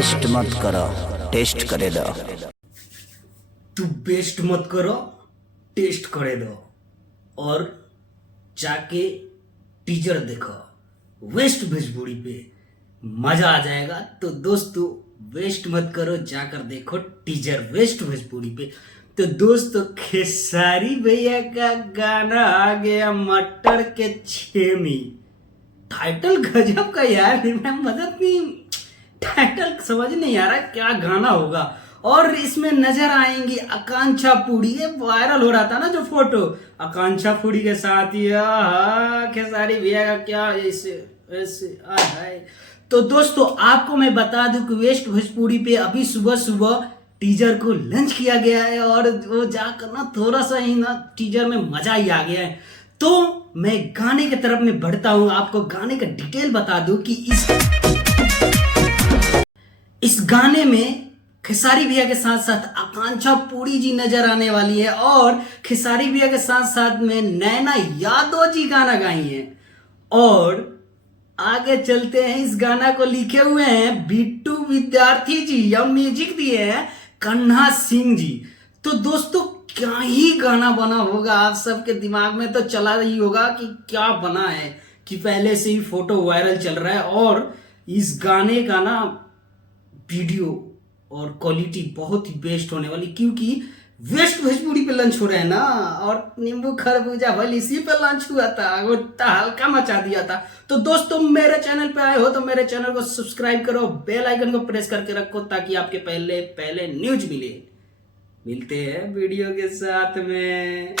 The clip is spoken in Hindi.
वेस्ट मत करो, टेस्ट करे दो। तू वेस्ट मत करो, टेस्ट करे दो और जाके टीजर देखो वेस्ट भोजपुरी पे, मजा आ जाएगा। तो दोस्तों वेस्ट मत करो, जाकर देखो टीजर वेस्ट भोजपुरी पे। तो दोस्तों खेसारी भैया का गाना आ गया मटर के छेमी। टाइटल गजब का यार, मैं मदद नहीं, टाइटल समझ नहीं आ रहा क्या गाना होगा। और इसमें नजर आएंगी आकांक्षा पुरी, ये वायरल हो रहा था ना जो फोटो आकांक्षा पुरी के साथ, खेसारी भैया का क्या ऐसे ऐसे आए। तो दोस्तों आपको मैं बता दूं कि वेस्ट भोजपुरी पे अभी सुबह सुबह टीजर को लॉन्च किया गया है और वो जाकर ना थोड़ा सा ही ना टीजर में मजा ही आ गया है। तो मैं गाने की तरफ में बढ़ता हूं, आपको गाने का डिटेल बता दूं कि इस गाने में खेसारी भैया के साथ साथ आकांक्षा पुरी जी नजर आने वाली है और खेसारी भैया के साथ साथ में नैना यादव जी गाना गाई है। और आगे चलते हैं, इस गाना को लिखे हुए हैं बिट्टू विद्यार्थी जी या म्यूजिक दिए हैं कन्हा सिंह जी। तो दोस्तों क्या ही गाना बना होगा, आप सबके दिमाग में तो चला ही होगा कि क्या बना है, कि पहले से ही फोटो वायरल चल रहा है और इस गाने का ना वीडियो और क्वालिटी बहुत ही बेस्ट होने वाली, क्योंकि वेस्ट भोजपुरी पे लॉन्च हो रहा है ना। और नींबू खरबूजा भल इसी पे लॉन्च हुआ था, वो हल्का मचा दिया था। तो दोस्तों मेरे चैनल पे आए हो तो मेरे चैनल को सब्सक्राइब करो, बेल आइकन को प्रेस करके रखो ताकि आपके पहले न्यूज मिले। मिलते हैं वीडियो के साथ में।